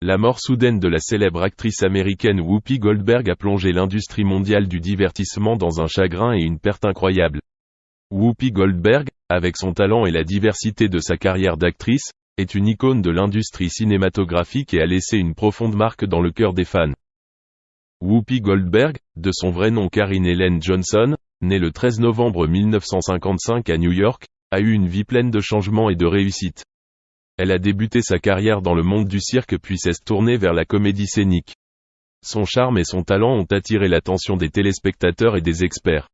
La mort soudaine de la célèbre actrice américaine Whoopi Goldberg a plongé l'industrie mondiale du divertissement dans un chagrin et une perte incroyable. Whoopi Goldberg, avec son talent et la diversité de sa carrière d'actrice, est une icône de l'industrie cinématographique et a laissé une profonde marque dans le cœur des fans. Whoopi Goldberg, de son vrai nom Karyn Ellen Johnson, née le 13 novembre 1955 à New York, a eu une vie pleine de changements et de réussites. Elle a débuté sa carrière dans le monde du cirque puis s'est tournée vers la comédie scénique. Son charme et son talent ont attiré l'attention des téléspectateurs et des experts.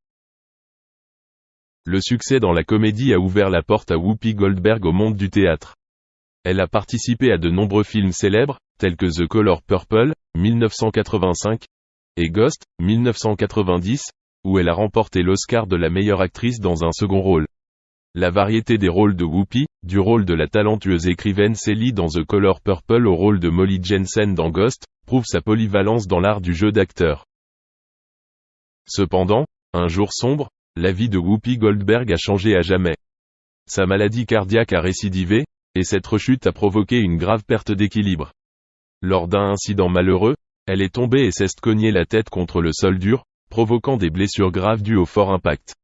Le succès dans la comédie a ouvert la porte à Whoopi Goldberg au monde du théâtre. Elle a participé à de nombreux films célèbres, tels que The Color Purple, 1985, et Ghost, 1990, où elle a remporté l'Oscar de la meilleure actrice dans un second rôle. La variété des rôles de Whoopi, du rôle de la talentueuse écrivaine Celie dans The Color Purple au rôle de Molly Jensen dans Ghost, prouve sa polyvalence dans l'art du jeu d'acteur. Cependant, un jour sombre, la vie de Whoopi Goldberg a changé à jamais. Sa maladie cardiaque a récidivé, et cette rechute a provoqué une grave perte d'équilibre. Lors d'un incident malheureux, elle est tombée et s'est cognée la tête contre le sol dur, provoquant des blessures graves dues au fort impact.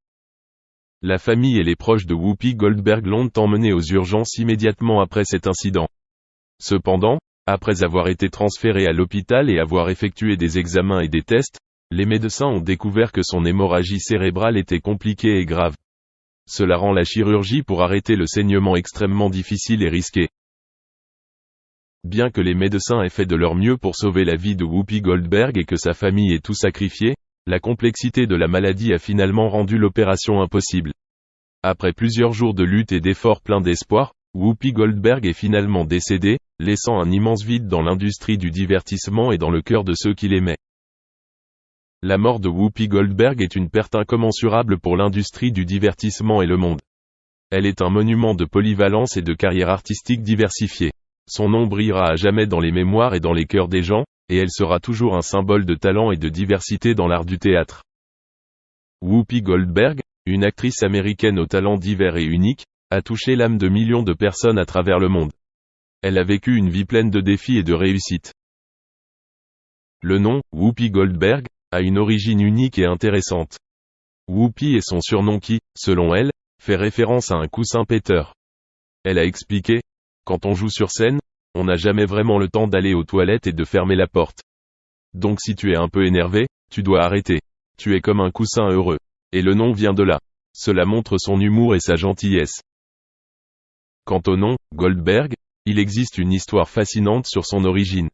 La famille et les proches de Whoopi Goldberg l'ont emmenée aux urgences immédiatement après cet incident. Cependant, après avoir été transférée à l'hôpital et avoir effectué des examens et des tests, les médecins ont découvert que son hémorragie cérébrale était compliquée et grave. Cela rend la chirurgie pour arrêter le saignement extrêmement difficile et risquée. Bien que les médecins aient fait de leur mieux pour sauver la vie de Whoopi Goldberg et que sa famille ait tout sacrifié, la complexité de la maladie a finalement rendu l'opération impossible. Après plusieurs jours de lutte et d'efforts pleins d'espoir, Whoopi Goldberg est finalement décédée, laissant un immense vide dans l'industrie du divertissement et dans le cœur de ceux qui l'aimaient. La mort de Whoopi Goldberg est une perte incommensurable pour l'industrie du divertissement et le monde. Elle est un monument de polyvalence et de carrière artistique diversifiée. Son nom brillera à jamais dans les mémoires et dans les cœurs des gens, et elle sera toujours un symbole de talent et de diversité dans l'art du théâtre. Whoopi Goldberg, une actrice américaine au talent divers et unique, a touché l'âme de millions de personnes à travers le monde. Elle a vécu une vie pleine de défis et de réussites. Le nom, Whoopi Goldberg, a une origine unique et intéressante. Whoopi est son surnom qui, selon elle, fait référence à un coussin péteur. Elle a expliqué: « Quand on joue sur scène, on n'a jamais vraiment le temps d'aller aux toilettes et de fermer la porte. Donc si tu es un peu énervé, tu dois arrêter. Tu es comme un coussin heureux. Et le nom vient de là. Cela montre son humour et sa gentillesse. » Quant au nom, Goldberg, il existe une histoire fascinante sur son origine.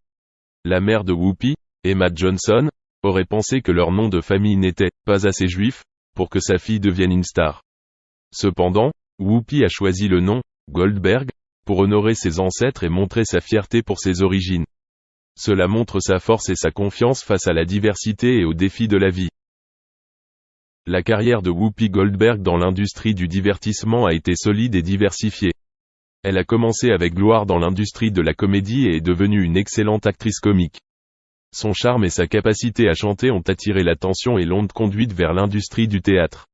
La mère de Whoopi, Emma Johnson, aurait pensé que leur nom de famille n'était pas assez juif pour que sa fille devienne une star. Cependant, Whoopi a choisi le nom Goldberg pour honorer ses ancêtres et montrer sa fierté pour ses origines. Cela montre sa force et sa confiance face à la diversité et aux défis de la vie. La carrière de Whoopi Goldberg dans l'industrie du divertissement a été solide et diversifiée. Elle a commencé avec gloire dans l'industrie de la comédie et est devenue une excellente actrice comique. Son charme et sa capacité à chanter ont attiré l'attention et l'ont conduite vers l'industrie du théâtre.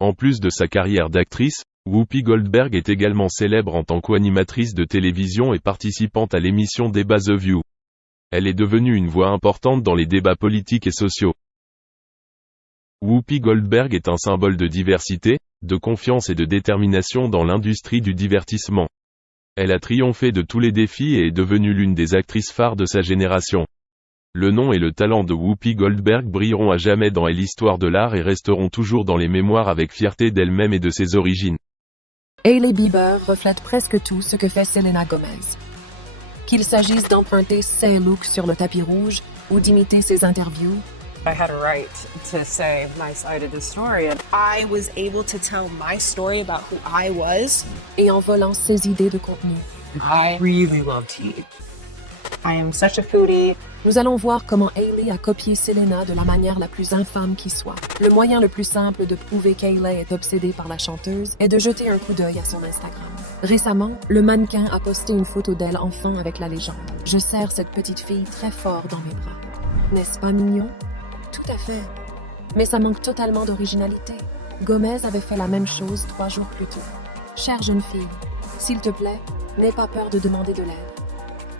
En plus de sa carrière d'actrice, Whoopi Goldberg est également célèbre en tant qu'animatrice de télévision et participante à l'émission Débat The View. Elle est devenue une voix importante dans les débats politiques et sociaux. Whoopi Goldberg est un symbole de diversité, de confiance et de détermination dans l'industrie du divertissement. Elle a triomphé de tous les défis et est devenue l'une des actrices phares de sa génération. Le nom et le talent de Whoopi Goldberg brilleront à jamais dans l'histoire de l'art et resteront toujours dans les mémoires avec fierté d'elle-même et de ses origines. Hailey Bieber reflète presque tout ce que fait Selena Gomez. Qu'il s'agisse d'emprunter ses looks sur le tapis rouge ou d'imiter ses interviews, I had a right to say my side of the story. I was able to tell my story about who I was. et en volant ses idées de contenu. I really love tea. I am such a foodie. Nous allons voir comment Hailey a copié Selena de la manière la plus infâme qui soit. Le moyen le plus simple de prouver qu'Hailey est obsédée par la chanteuse est de jeter un coup d'œil à son Instagram. Récemment, le mannequin a posté une photo d'elle enfant avec la légende « Je serre cette petite fille très fort dans mes bras ». N'est-ce pas mignon? Tout à fait. Mais ça manque totalement d'originalité. Gomez avait fait la même chose 3 jours plus tôt. Chère jeune fille, s'il te plaît, n'aie pas peur de demander de l'aide.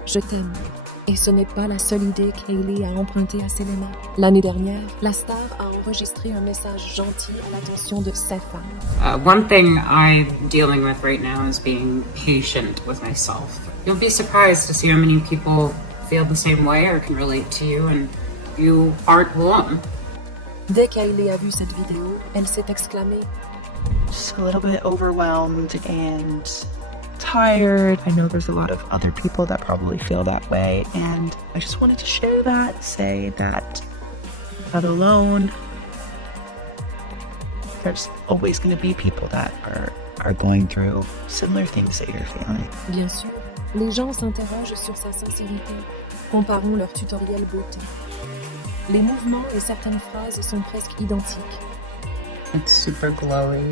Je t'aime. Et ce n'est pas la seule idée qu'Hailey a empruntée à Selena. L'année dernière, la star a enregistré un message gentil à l'attention de ses fans. One thing I'm dealing with right now is being patient with myself. You'll be surprised to see how many people feel the same way or can relate to you, and you aren't alone. Dès qu'Hailey a vu cette vidéo, elle s'est exclamée Just a little bit overwhelmed and tired. I know there's a lot of other people that probably feel that way, and I just wanted to share that, say that I'm not alone. There's always going to be people that are going through similar things that you're feeling. Bien sûr, les gens s'interrogent sur sa sincérité. Comparons leur tutoriel beauté. Les mouvements et certaines phrases sont presque identiques. It's super glowy.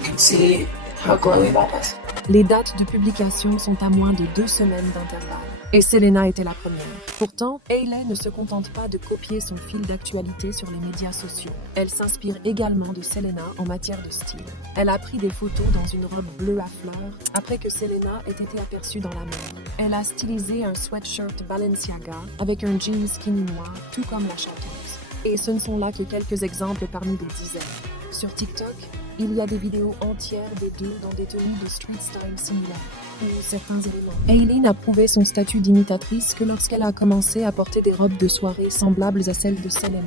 You can see how glowy that is. Les dates de publication sont à moins de 2 semaines d'intervalle. Et Selena était la première. Pourtant, Hailey ne se contente pas de copier son fil d'actualité sur les médias sociaux. Elle s'inspire également de Selena en matière de style. Elle a pris des photos dans une robe bleue à fleurs après que Selena ait été aperçue dans la mer. Elle a stylisé un sweatshirt Balenciaga avec un jean skinny noir, tout comme la chanteuse. Et ce ne sont là que quelques exemples parmi des dizaines. Sur TikTok, il y a des vidéos entières des deux dans des tenues de street style similaires, ou certains éléments. Hailey n'a prouvé son statut d'imitatrice que lorsqu'elle a commencé à porter des robes de soirée semblables à celles de Selena.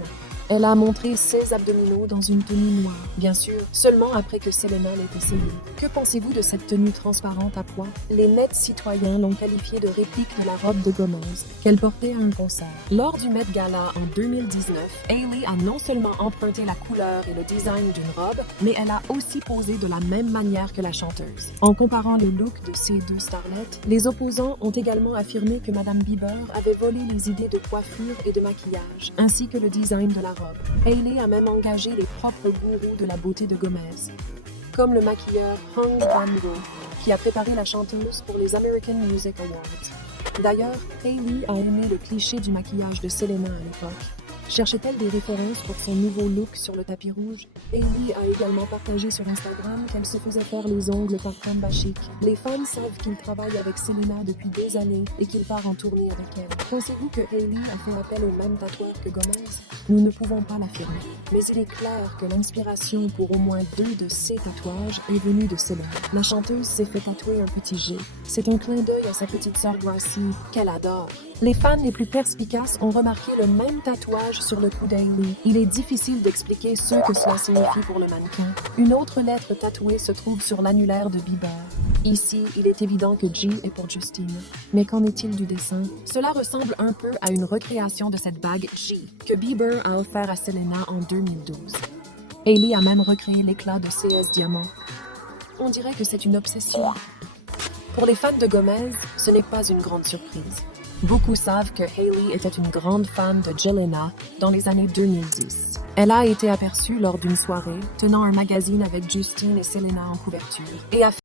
Elle a montré ses abdominaux dans une tenue noire, bien sûr, seulement après que Selena l'ait essayée. Que pensez-vous de cette tenue transparente à pois? Les nets citoyens l'ont qualifiée de réplique de la robe de Gomez qu'elle portait à un concert. Lors du Met Gala en 2019, Hailey a non seulement emprunté la couleur et le design d'une robe, mais elle a aussi posé de la même manière que la chanteuse. En comparant le look de ces deux starlettes, les opposants ont également affirmé que Madame Bieber avait volé les idées de coiffure et de maquillage, ainsi que le design de la robe. Hailey a même engagé les propres gourous de la beauté de Gomez, comme le maquilleur Hung Bango, qui a préparé la chanteuse pour les American Music Awards. D'ailleurs, Hailey a aimé le cliché du maquillage de Selena à l'époque. Cherchait-elle des références pour son nouveau look sur le tapis rouge? Hailey a également partagé sur Instagram qu'elle se faisait faire les ongles par Kamba Chic. Les fans savent qu'il travaille avec Selena depuis des années et qu'il part en tournée avec elle. Pensez-vous que Hailey a fait appel au même tatoueur que Gomez? Nous ne pouvons pas l'affirmer. Mais il est clair que l'inspiration pour au moins 2 de ces tatouages est venue de Selena. La chanteuse s'est fait tatouer un petit G. C'est un clin d'œil à sa petite sœur Gracie, qu'elle adore. Les fans les plus perspicaces ont remarqué le même tatouage sur le cou d'Hailey. Il est difficile d'expliquer ce que cela signifie pour le mannequin. Une autre lettre tatouée se trouve sur l'annulaire de Bieber. Ici, il est évident que G est pour Justine. Mais qu'en est-il du dessin? Cela ressemble un peu à une recréation de cette bague G que Bieber a offert à Selena en 2012. Hailey a même recréé l'éclat de CS Diamant. On dirait que c'est une obsession. Pour les fans de Gomez, ce n'est pas une grande surprise. Beaucoup savent que Hailey était une grande fan de Jelena dans les années 2010. Elle a été aperçue lors d'une soirée tenant un magazine avec Justine et Selena en couverture et a